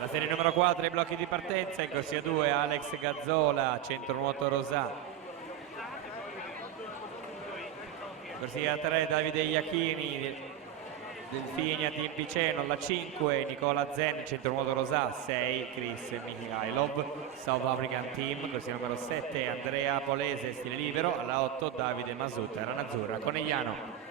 La serie numero 4, i blocchi di partenza, in corsia 2 Alex Gazzola, centro nuoto Rosà. Corsia 3 Davide Iachini, Delfinia Team Piceno, la 5 Nicola Zen, centro nuoto Rosà, 6 Chris Mihailov, South African Team, corsia numero 7 Andrea Polese, stile libero, alla 8 Davide Masuta, Rana Azzurra, Conegliano.